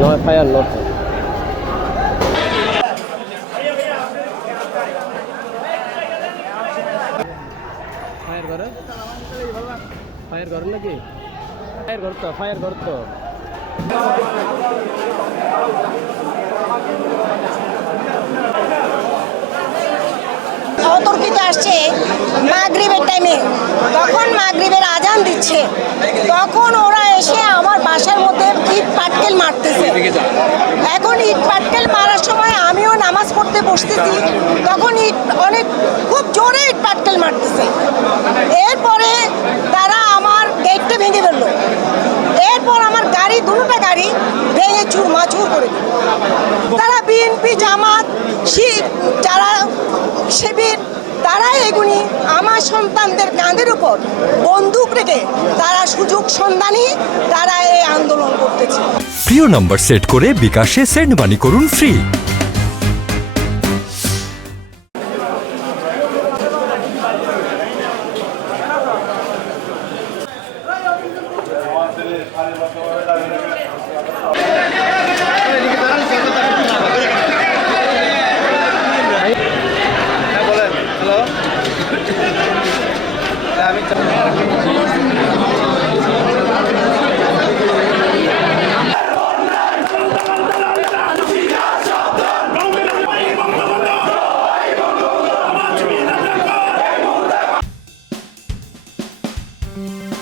Not. Fire fire করতো fire করতো অতর্কিত আসছে মাগরিবের টাইমে তখন মাগরিবের আজান দিচ্ছে, তখন ওরা এসে আমার বাসার মধ্যে ইট পাটকেল মারতেছে এখন ইট পাটকেল মারার সময় আমিও নামাজ পড়তে বসতেছি তখন ইট অনেক খুব জোরে ইট পাটকেল মারতেছে। এরপরে তারা আমার গেটটা ভেঙে ফেলল। এরপর আমার গাড়ি দুটোটা গাড়ি ভেঙে চুর মাচুর করে তারা বিএনপি জামাত, শিখ, যারা শিবির তারা এগুনি আমার সন্তানদের কাঁধের উপর বন্দুক রেখে তারা সুযোগ সন্ধানী তারা এই আন্দোলন করতেছে। প্রিয় নম্বর সেট করে বিকাশে সেন্ড মানি করুন free thank mm -hmm. you